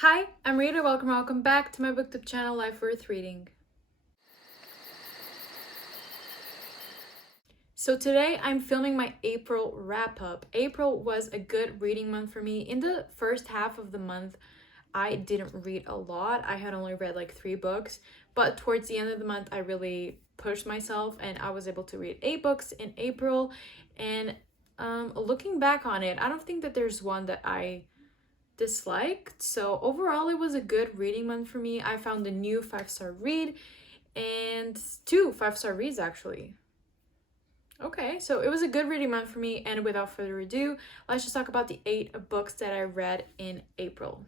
Hi, I'm Rita. Welcome back to my booktube channel, Life Worth Reading. So today I'm filming my April wrap-up. April was a good reading month for me. In the first half of the month, I didn't read a lot. I had only read like 3 books, but towards the end of the month, I really pushed myself and I was able to read 8 books in April. And looking back on it, I don't think that there's one that I disliked. So overall, it was a good reading month for me. I found a new 5-star read and 2 5-star reads actually. Okay, so it was a good reading month for me, and without further ado, let's just talk about the 8 books that I read in April.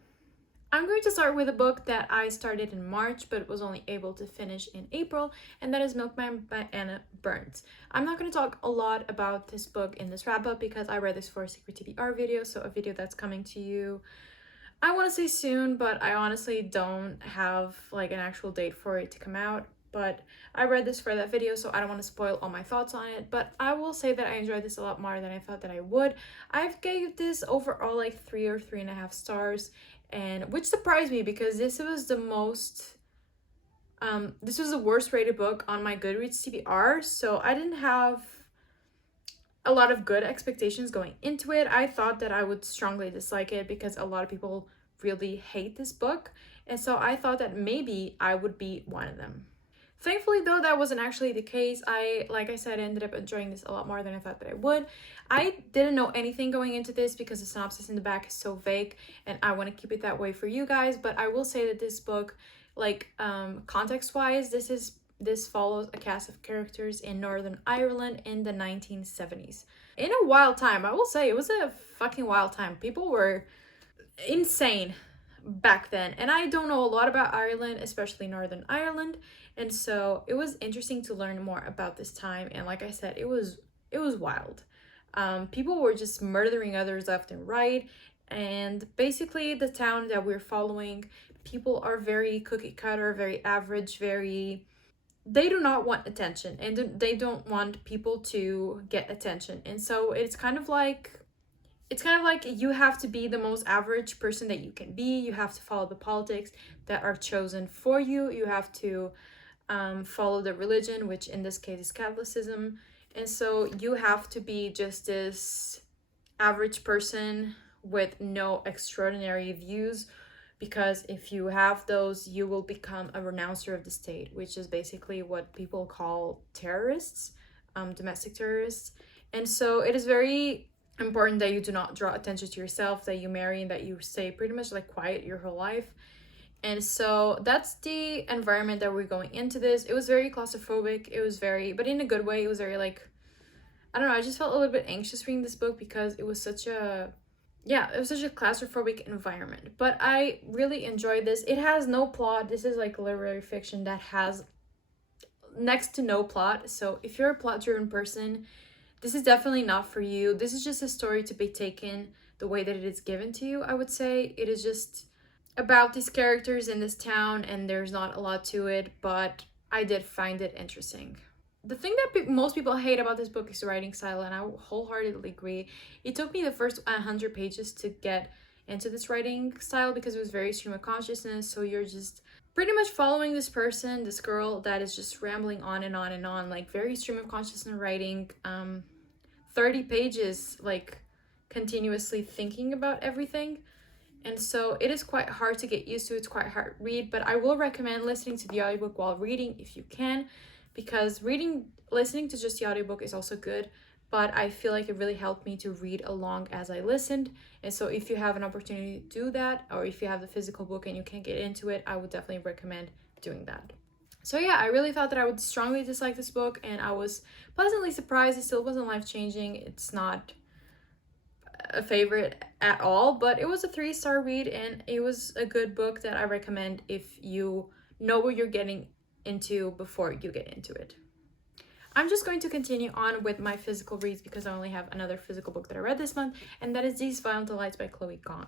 I'm going to start with a book that I started in March but was only able to finish in April, and that is Milkman by Anna Burns. I'm not going to talk a lot about this book in this wrap-up because I read this for a Secret TBR video, so a video that's coming to you, I want to say soon, but I honestly don't have like an actual date for it to come out. But I read this for that video, so I don't want to spoil all my thoughts on it. But I will say that I enjoyed this a lot more than I thought that I would. I've gave this overall like 3 or 3.5 stars, and which surprised me because this was the most this was the worst rated book on my Goodreads TBR, so I didn't have a lot of good expectations going into it. I thought that I would strongly dislike it because a lot of people really hate this book, and so I thought that maybe I would be one of them. Thankfully, though, that wasn't actually the case. Like I said, ended up enjoying this a lot more than I thought that I would. I didn't know anything going into this because the synopsis in the back is so vague, and I want to keep it that way for you guys. But I will say that this book, like context-wise, this follows a cast of characters in Northern Ireland in the 1970s. In a wild time, I will say it was a fucking wild time. People were insane back then, and I don't know a lot about Ireland, especially Northern Ireland, and so it was interesting to learn more about this time. And like I said, it was wild. People were just murdering others left and right, and basically the town that we're following, people are very cookie cutter, very average, they do not want attention, and they don't want people to get attention. And so it's kind of like you have to be the most average person that you can be. You have to follow the politics that are chosen for you. You have to follow the religion, which in this case is Catholicism. And so you have to be just this average person with no extraordinary views, because if you have those, you will become a renouncer of the state, which is basically what people call terrorists, domestic terrorists. And so it is very important that you do not draw attention to yourself, that you marry, and that you stay pretty much like quiet your whole life. And so that's the environment that we're going into this. It was very claustrophobic. It was very, but in a good way, it was very like, I don't know, I just felt a little bit anxious reading this book because it was such a claustrophobic environment. But I really enjoyed this. It has no plot. This is like literary fiction that has next to no plot. So if you're a plot-driven person, this is definitely not for you. This is just a story to be taken the way that it is given to you, I would say. It is just about these characters in this town, and there's not a lot to it, but I did find it interesting. The thing that most people hate about this book is the writing style, and I wholeheartedly agree. It took me the first 100 pages to get into this writing style because it was very stream of consciousness, so you're just pretty much following this person, this girl that is just rambling on and on and on, like very stream of consciousness writing, 30 pages, like continuously thinking about everything. And so it is quite hard to get used to. It's quite hard to read, but I will recommend listening to the audiobook while reading if you can, because listening to just the audiobook is also good, but I feel like it really helped me to read along as I listened. And so if you have an opportunity to do that, or if you have the physical book and you can't get into it, I would definitely recommend doing that. So yeah, I really thought that I would strongly dislike this book, and I was pleasantly surprised. It still wasn't life-changing. It's not a favorite at all, but it was a 3-star read, and it was a good book that I recommend if you know what you're getting into before you get into it. I'm just going to continue on with my physical reads because I only have another physical book that I read this month, and that is These Violent Delights by Chloe Gong.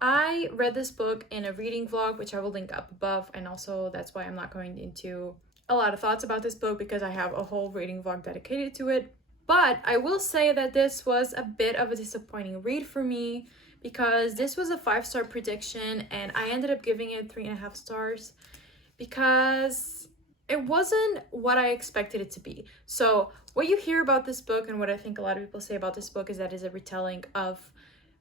I read this book in a reading vlog, which I will link up above, and also that's why I'm not going into a lot of thoughts about this book because I have a whole reading vlog dedicated to it. But I will say that this was a bit of a disappointing read for me because this was a 5-star prediction and I ended up giving it 3.5 stars because it wasn't what I expected it to be. So what you hear about this book and what I think a lot of people say about this book is that it's a retelling of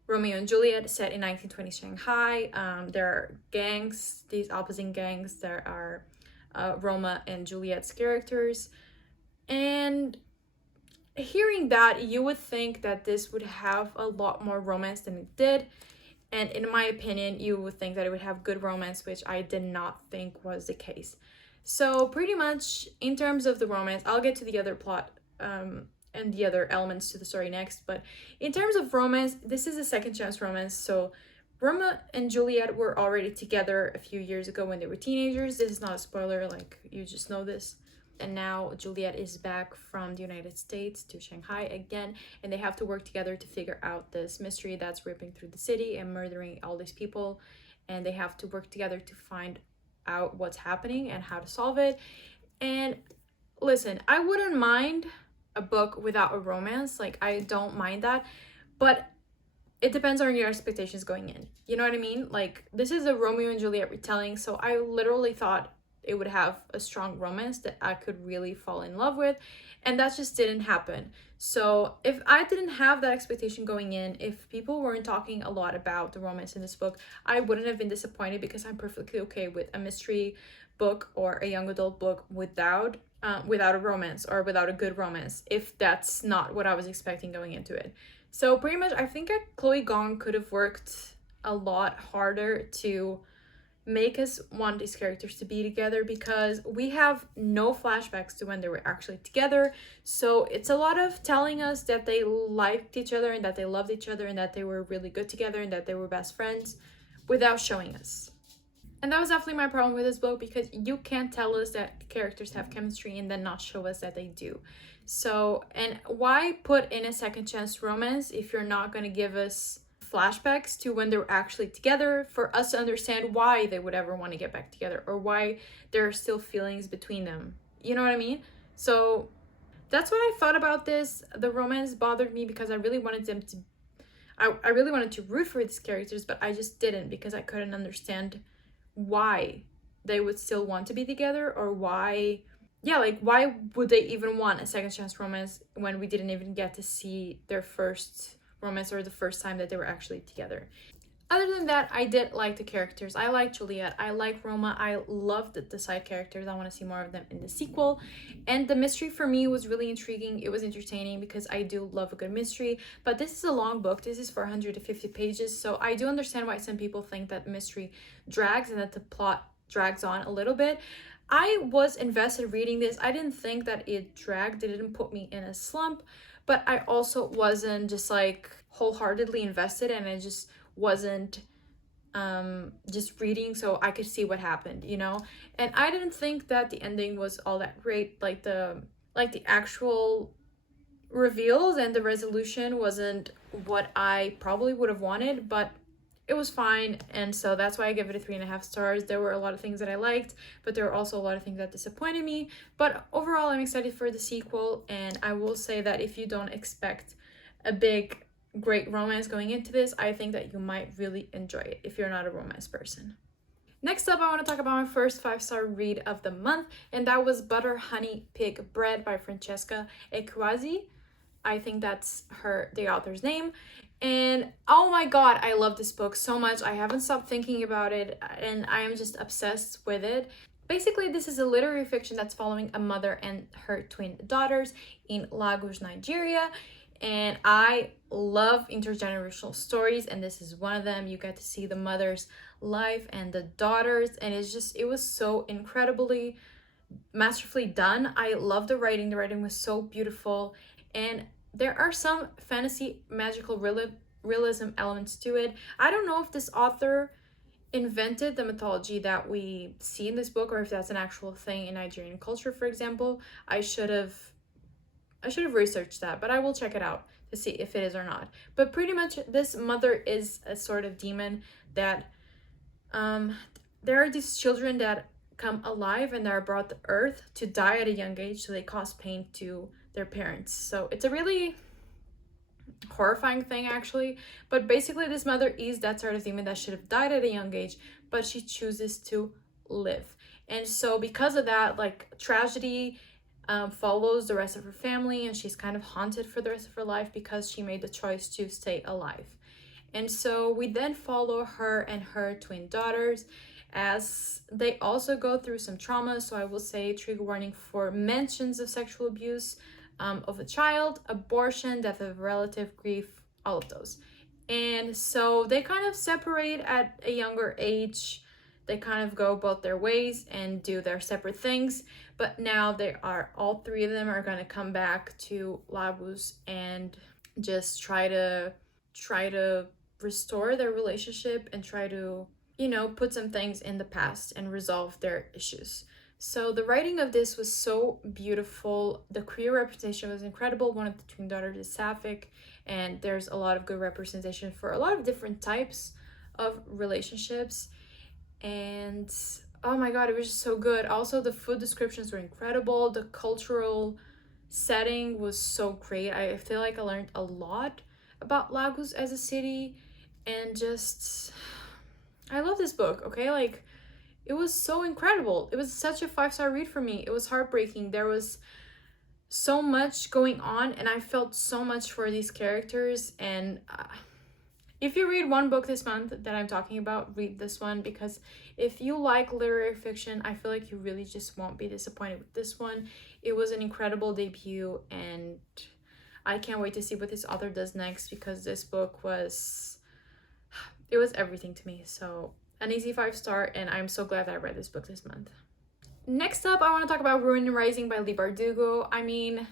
Romeo and Juliet set in 1920 Shanghai. There are gangs, these opposing gangs. There are Roma and Juliet's characters. And hearing that, you would think that this would have a lot more romance than it did. And in my opinion, you would think that it would have good romance, which I did not think was the case. So pretty much in terms of the romance, I'll get to the other plot and the other elements to the story next. But in terms of romance, this is a second chance romance. So Roma and Juliet were already together a few years ago when they were teenagers. This is not a spoiler, like you just know this. And now Juliet is back from the United States to Shanghai again, and they have to work together to figure out this mystery that's ripping through the city and murdering all these people. And they have to work together to find out what's happening and how to solve it. And listen, I wouldn't mind a book without a romance. Like, I don't mind that, but it depends on your expectations going in. You know what I mean? Like, this is a Romeo and Juliet retelling, so I literally thought it would have a strong romance that I could really fall in love with, and that just didn't happen. So if I didn't have that expectation going in, if people weren't talking a lot about the romance in this book, I wouldn't have been disappointed, because I'm perfectly okay with a mystery book or a young adult book without a romance, or without a good romance, if that's not what I was expecting going into it. So pretty much I think Chloe Gong could have worked a lot harder to make us want these characters to be together, because we have no flashbacks to when they were actually together. So it's a lot of telling us that they liked each other and that they loved each other and that they were really good together and that they were best friends without showing us. And that was definitely my problem with this book, because you can't tell us that characters have chemistry and then not show us that they do. So, and why put in a second chance romance if you're not going to give us flashbacks to when they were actually together for us to understand why they would ever want to get back together, or why there are still feelings between them? You know what I mean? So that's what I thought about this. The romance bothered me because I really wanted them to, I really wanted to root for these characters, but I just didn't, because I couldn't understand why they would still want to be together, or why, yeah, like why would they even want a second chance romance when we didn't even get to see their first romance, or the first time that they were actually together. Other than that, I did like the characters. I like Juliet, I like Roma, I loved the side characters. I want to see more of them in the sequel. And the mystery for me was really intriguing. It was entertaining, because I do love a good mystery. But this is a long book. This is 450 pages, so I do understand why some people think that mystery drags and that the plot drags on a little bit. I was invested reading this. I didn't think that it dragged. It didn't put me in a slump, but I also wasn't just like wholeheartedly invested, and I just wasn't just reading so I could see what happened, you know? And I didn't think that the ending was all that great. Like the actual reveals and the resolution wasn't what I probably would have wanted, but it was fine. And so that's why I give it a 3.5 stars. There were a lot of things that I liked, but there were also a lot of things that disappointed me. But overall, I'm excited for the sequel. And I will say that if you don't expect a big, great romance going into this, I think that you might really enjoy it if you're not a romance person. Next up, I want to talk about my first 5-star read of the month, and that was Butter Honey Pig Bread by Francesca Ekwuyasi. I think that's the author's name. And oh my god, I love this book so much. I haven't stopped thinking about it, and I am just obsessed with it. Basically, this is a literary fiction that's following a mother and her twin daughters in Lagos, Nigeria. And I love intergenerational stories, and this is one of them. You get to see the mother's life and the daughters, and it was so incredibly masterfully done. I love the writing. The writing was so beautiful, and there are some fantasy magical realism elements to it. I don't know if this author invented the mythology that we see in this book, or if that's an actual thing in Nigerian culture, for example. I should have researched that, but I will check it out to see if it is or not. But pretty much this mother is a sort of demon that there are these children that come alive and are brought to earth to die at a young age, so they cause pain to their parents. So it's a really horrifying thing actually. But basically this mother is that sort of demon that should have died at a young age, but she chooses to live. And so because of that, like, tragedy follows the rest of her family, and she's kind of haunted for the rest of her life because she made the choice to stay alive. And so we then follow her and her twin daughters as they also go through some trauma. So I will say trigger warning for mentions of sexual abuse of a child, abortion, death of a relative, grief, all of those. And so they kind of separate at a younger age. They kind of go both their ways and do their separate things. But now they are, all three of them are going to come back to Lagos and just try to restore their relationship and try to, you know, put some things in the past and resolve their issues. So the writing of this was so beautiful. The queer representation was incredible. One of the twin daughters is sapphic, and there's a lot of good representation for a lot of different types of relationships. And oh my god, it was just so good. Also, the food descriptions were incredible. The cultural setting was so great. I feel like I learned a lot about Lagos as a city, and just, I love this book, okay? Like, it was so incredible. It was such a 5-star read for me. It was heartbreaking. There was so much going on, and I felt so much for these characters. And if you read one book this month that I'm talking about, read this one, because if you like literary fiction, I feel like you really just won't be disappointed with this one. It was an incredible debut, and I can't wait to see what this author does next, because this book was, it was everything to me. So an easy 5-star, and I'm so glad that I read this book this month. Next up, I want to talk about Ruin Rising by Leigh Bardugo. I mean,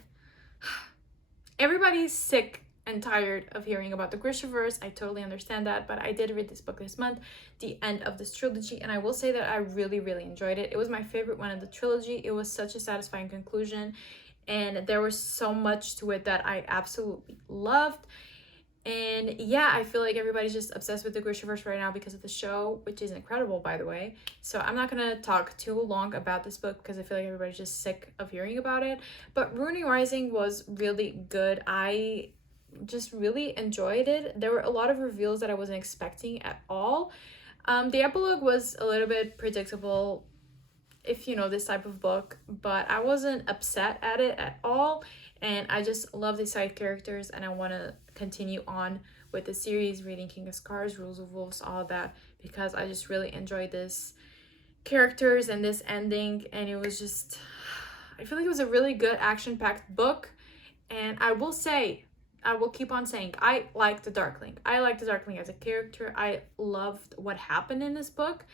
everybody's sick and tired of hearing about the Grishaverse. I totally understand that, but I did read this book this month, the end of this trilogy, and I will say that I really, really enjoyed it. It was my favorite one of the trilogy. It was such a satisfying conclusion, and there was so much to it that I absolutely loved. And yeah, I feel like everybody's just obsessed with the Grishaverse right now because of the show, which is incredible, by the way. So I'm not gonna talk too long about this book because I feel like everybody's just sick of hearing about it. But Ruining Rising was really good. I just really enjoyed it. There were a lot of reveals that I wasn't expecting at all. The epilogue was a little bit predictable if you know this type of book, but I wasn't upset at it at all. And I just love the side characters, and I want to continue on with the series, reading King of Scars, Rules of Wolves, all of that, because I just really enjoyed this characters and this ending. And it was just, I feel like it was a really good action-packed book. And I will say, I will keep on saying, I like the Darkling. I like the Darkling as a character. I loved what happened in this book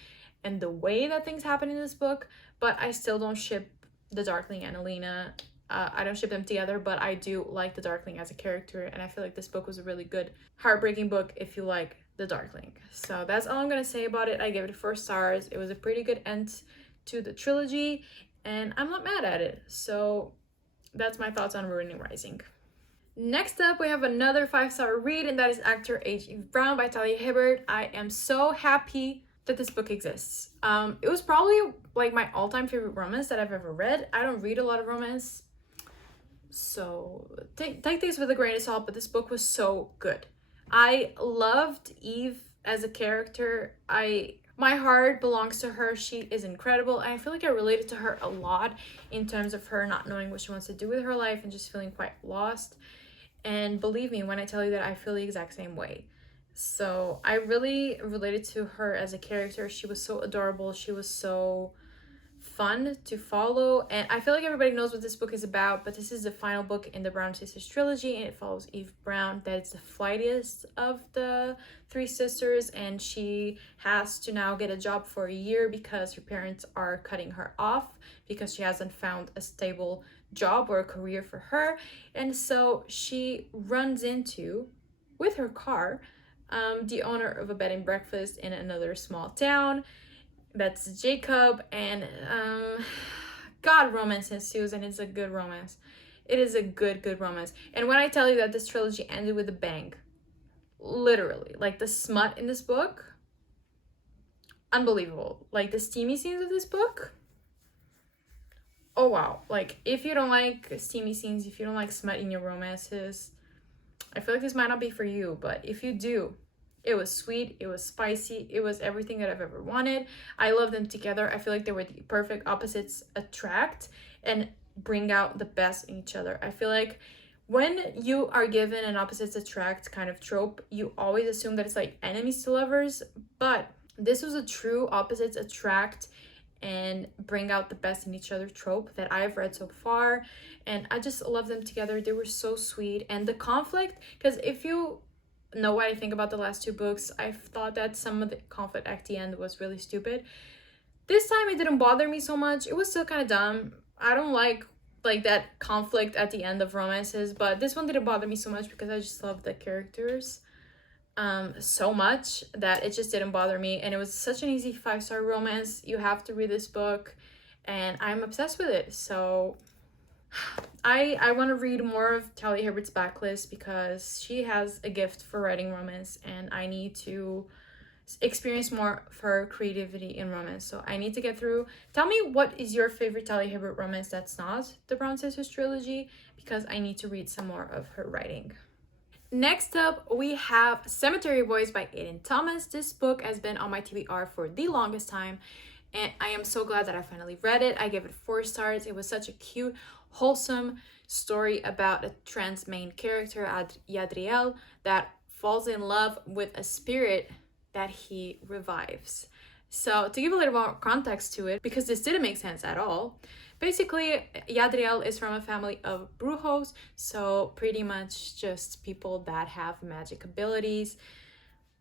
and the way that things happen in this book, but I still don't ship the Darkling and Alina. I don't ship them together, but I do like the Darkling as a character, and I feel like this book was a really good, heartbreaking book if you like the Darkling. So that's all I'm gonna say about it. I gave it 4 stars. It was a pretty good end to the trilogy, and I'm not mad at it. So that's my thoughts on Ruining Rising. Next up, we have another 5-star read, and that is Actor H. Eve Brown by Talia Hibbert. I am so happy that this book exists. It was probably like my all-time favorite romance that I've ever read. I don't read a lot of romance, so take this with a grain of salt, but this book was so good. I loved Eve as a character. My heart belongs to her. She is incredible, and I feel like I related to her a lot in terms of her not knowing what she wants to do with her life and just feeling quite lost. And believe me when I tell you that I feel the exact same way. So I really related to her as a character. She was so adorable. She was so fun to follow, and I feel like everybody knows what this book is about, but this is the final book in the Brown Sisters trilogy, and it follows Eve Brown, that is the flightiest of the 3 sisters, and she has to now get a job for a year because her parents are cutting her off because she hasn't found a stable job or a career for her. And so she runs into, with her car, the owner of a bed and breakfast in another small town. That's Jacob, and God, romance ensues, and it's a good romance. It is a good romance. And when I tell you that this trilogy ended with a bang, literally, like the smut in this book, unbelievable. Like the steamy scenes of this book, oh wow. Like if you don't like steamy scenes, if you don't like smut in your romances, I feel like this might not be for you, but if you do, it was sweet, it was spicy, it was everything that I've ever wanted. I love them together. I feel like they were the perfect opposites attract and bring out the best in each other. I feel like when you are given an opposites attract kind of trope, you always assume that it's like enemies to lovers, but this was a true opposites attract and bring out the best in each other trope that I've read so far, and I just love them together. They were so sweet, and the conflict, because if you know what I think about the last two books, I thought that some of the conflict at the end was really stupid. This time it didn't bother me so much. It was still kind of dumb. I don't like that conflict at the end of romances, but this one didn't bother me so much because I just love the characters so much that it just didn't bother me, and it was such an easy 5-star romance. You have to read this book, and I'm obsessed with it. So I want to read more of Talia Hibbert's backlist because she has a gift for writing romance, and I need to experience more of her creativity in romance. So I need to get through. Tell me, what is your favorite Talia Hibbert romance that's not the Brown Sisters trilogy, because I need to read some more of her writing. Next up, we have Cemetery Boys by Aiden Thomas. This book has been on my TBR for the longest time, and I am so glad that I finally read it. I gave it 4 stars. It was such a cute, wholesome story about a trans main character, Yadriel, that falls in love with a spirit that he revives. So to give a little more context to it, because this didn't make sense at all, basically Yadriel is from a family of brujos, so pretty much just people that have magic abilities,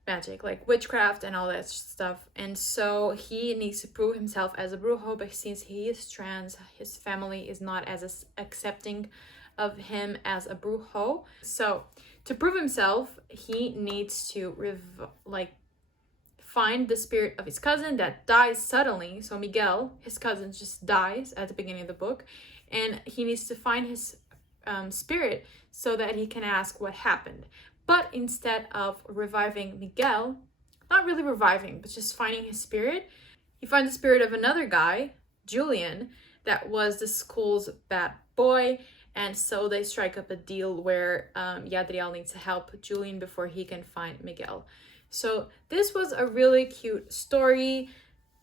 magic like witchcraft and all that stuff. And so he needs to prove himself as a brujo, but since he is trans, his family is not as accepting of him as a brujo. So to prove himself, he needs to find the spirit of his cousin that dies suddenly. So Miguel, his cousin, just dies at the beginning of the book, and he needs to find his spirit so that he can ask what happened. But instead of reviving Miguel, not really reviving, but just finding his spirit, he finds the spirit of another guy, Julian, that was the school's bad boy. And so they strike up a deal where Yadriel needs to help Julian before he can find Miguel. So this was a really cute story,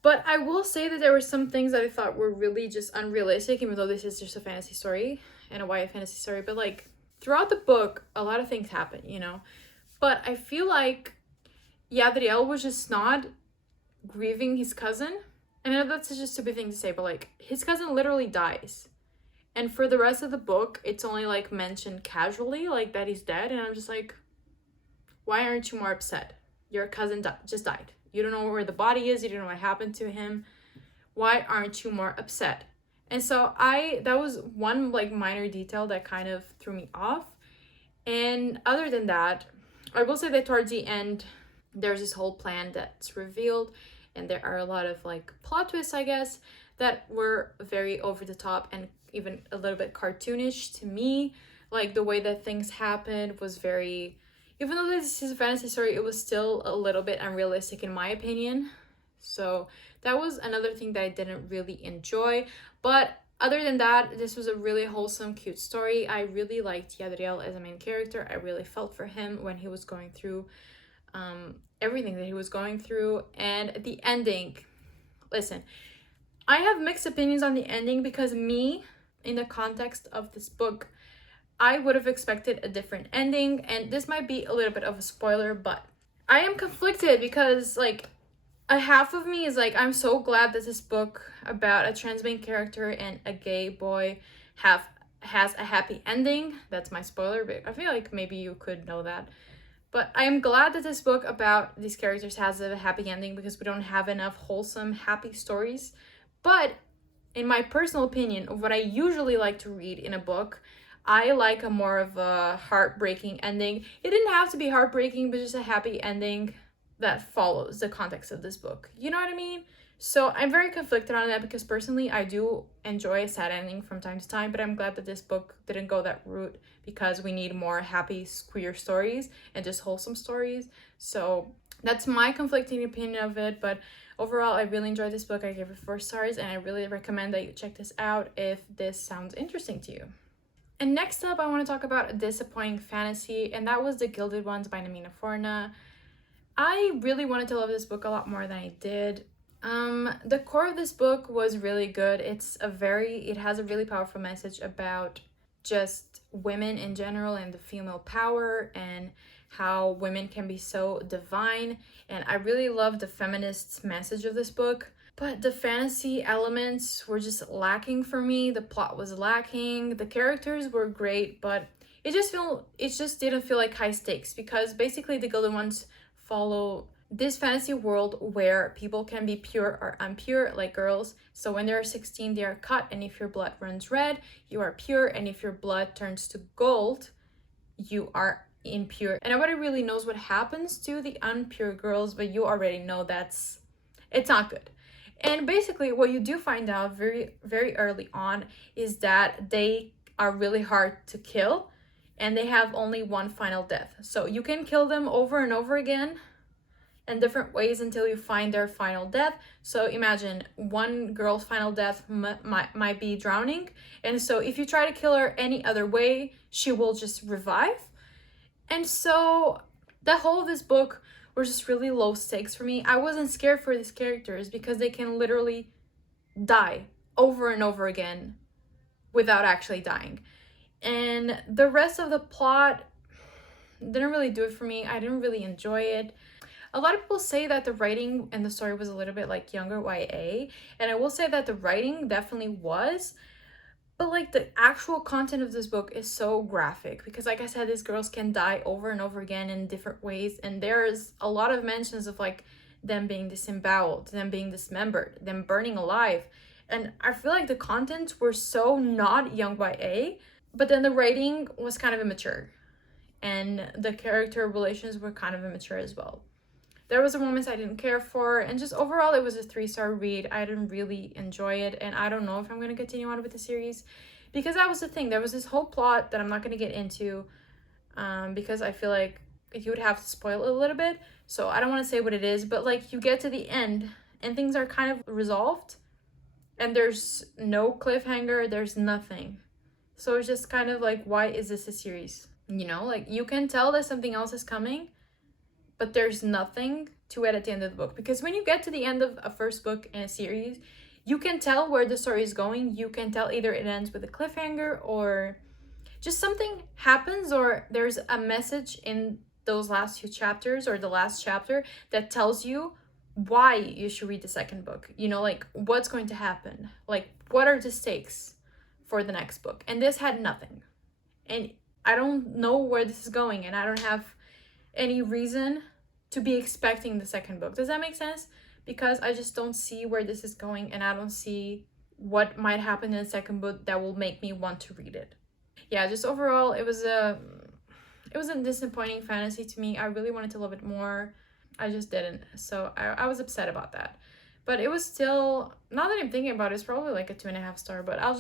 but I will say that there were some things that I thought were really just unrealistic, even though this is just a fantasy story and a YA fantasy story. But like throughout the book, a lot of things happen, you know. But I feel like Yadriel was just not grieving his cousin. And I know that's just a stupid thing to say, but like his cousin literally dies. And for the rest of the book, it's only like mentioned casually, like that he's dead. And I'm just like, why aren't you more upset? Your cousin just died. You don't know where the body is. You don't know what happened to him. Why aren't you more upset? And so that was one like minor detail that kind of threw me off. And other than that, I will say that towards the end, there's this whole plan that's revealed, and there are a lot of like plot twists, I guess, that were very over the top and even a little bit cartoonish to me. Like the way that things happened was very, even though this is a fantasy story, it was still a little bit unrealistic in my opinion. So that was another thing that I didn't really enjoy. But other than that, this was a really wholesome, cute story. I really liked Yadriel as a main character. I really felt for him when he was going through everything that he was going through. And the ending, listen, I have mixed opinions on the ending because me, in the context of this book, I would have expected a different ending, and this might be a little bit of a spoiler, but I am conflicted because like a half of me is like, I'm so glad that this book about a trans main character and a gay boy has a happy ending. That's my spoiler, but I feel like maybe you could know that. But I am glad that this book about these characters has a happy ending because we don't have enough wholesome, happy stories. But in my personal opinion of what I usually like to read in a book, I like a more of a heartbreaking ending. It didn't have to be heartbreaking, but just a happy ending that follows the context of this book. You know what I mean? So I'm very conflicted on that because personally I do enjoy a sad ending from time to time, but I'm glad that this book didn't go that route because we need more happy queer stories and just wholesome stories. So that's my conflicting opinion of it, but overall I really enjoyed this book. I gave it 4 stars, and I really recommend that you check this out if this sounds interesting to you. And next up, I want to talk about a disappointing fantasy, and that was The Gilded Ones by Namina Forna. I really wanted to love this book a lot more than I did. The core of this book was really good. It has a really powerful message about just women in general and the female power and how women can be so divine. And I really love the feminist message of this book. But the fantasy elements were just lacking for me. The plot was lacking. The characters were great, but it just didn't feel like high stakes, because basically the Gilded Ones follow this fantasy world where people can be pure or impure, like girls. So when they're 16, they are cut, and if your blood runs red, you are pure, and if your blood turns to gold, you are impure. And nobody really knows what happens to the impure girls, but you already know it's not good. And basically what you do find out very, very early on is that they are really hard to kill, and they have only one final death. So you can kill them over and over again in different ways until you find their final death. So imagine one girl's final death might be drowning, and so if you try to kill her any other way, she will just revive. And so the whole of this book was just really low stakes for me. I wasn't scared for these characters because they can literally die over and over again without actually dying. And the rest of the plot didn't really do it for me. I didn't really enjoy it. A lot of people say that the writing and the story was a little bit like younger YA, and I will say that the writing definitely was, but like the actual content of this book is so graphic, because like I said, these girls can die over and over again in different ways, and there's a lot of mentions of like them being disemboweled, them being dismembered, them burning alive. And I feel like the contents were so not young YA, but then the writing was kind of immature, and the character relations were kind of immature as well. There was a moments I didn't care for, and just overall it was a 3-star read. I didn't really enjoy it, and I don't know if I'm going to continue on with the series, because that was the thing. There was this whole plot that I'm not going to get into, because I feel like you would have to spoil it a little bit, so I don't want to say what it is, but like you get to the end and things are kind of resolved, and there's no cliffhanger, there's nothing. So it's just kind of like, why is this a series? You know, like you can tell that something else is coming, but there's nothing to it at the end of the book. Because when you get to the end of a first book in a series, you can tell where the story is going. You can tell either it ends with a cliffhanger, or just something happens, or there's a message in those last few chapters or the last chapter that tells you why you should read the second book. You know, like what's going to happen, like what are the stakes for the next book. And this had nothing, and I don't know where this is going, and I don't have any reason to be expecting the second book. Does that make sense? Because I just don't see where this is going, and I don't see what might happen in the second book that will make me want to read it. Yeah, just overall it was a disappointing fantasy to me. I really wanted to love it more. I just didn't. So I was upset about that. But it was still, now that I'm thinking about it, it's probably like a 2.5 star, but I'll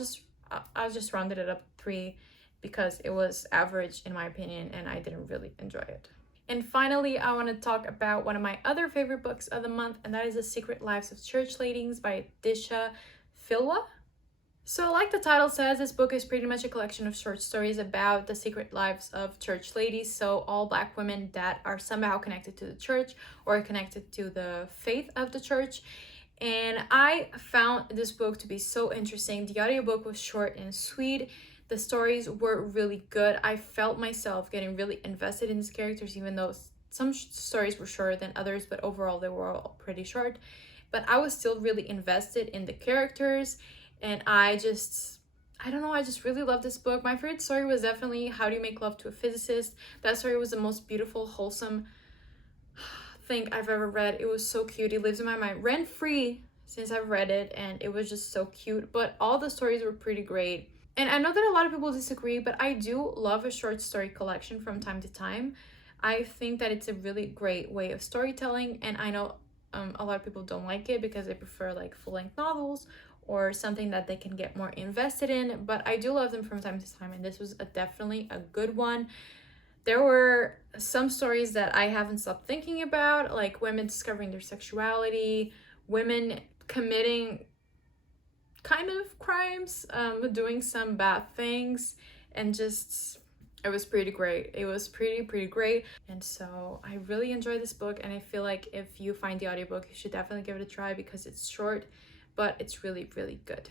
just rounded it up 3, because it was average in my opinion, and I didn't really enjoy it. And finally, I want to talk about one of my other favorite books of the month, and that is The Secret Lives of Church Ladies by Deesha, Philaw. So like the title says, this book is pretty much a collection of short stories about the secret lives of church ladies. So all Black women that are somehow connected to the church or connected to the faith of the church. And I found this book to be so interesting. The audiobook was short and sweet. The stories were really good. I felt myself getting really invested in these characters, even though some stories were shorter than others, but overall they were all pretty short. But I was still really invested in the characters, and I just really love this book. My favorite story was definitely How Do You Make Love to a Physicist. That story was the most beautiful, wholesome thing I've ever read. It was so cute. It lives in my mind rent-free since I've read it, and it was just so cute. But all the stories were pretty great. And I know that a lot of people disagree, but I do love a short story collection from time to time. I think that it's a really great way of storytelling, and I know a lot of people don't like it because they prefer like full-length novels or something that they can get more invested in, but I do love them from time to time, and this was definitely a good one. There were some stories that I haven't stopped thinking about, like women discovering their sexuality, women committing kind of crimes, doing some bad things, and just it was pretty great. It was pretty great. And so I really enjoyed this book, and I feel like if you find the audiobook, you should definitely give it a try because it's short, but it's really good.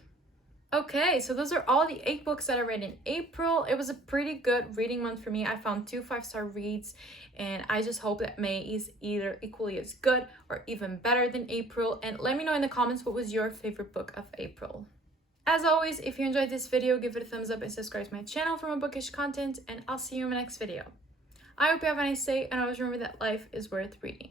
Okay, so those are all the 8 books that I read in April. It was a pretty good reading month for me. I found 2 5-star reads, and I just hope that May is either equally as good or even better than April. And let me know in the comments what was your favorite book of April. As always, if you enjoyed this video, give it a thumbs up and subscribe to my channel for more bookish content, and I'll see you in my next video. I hope you have a nice day, and always remember that life is worth reading.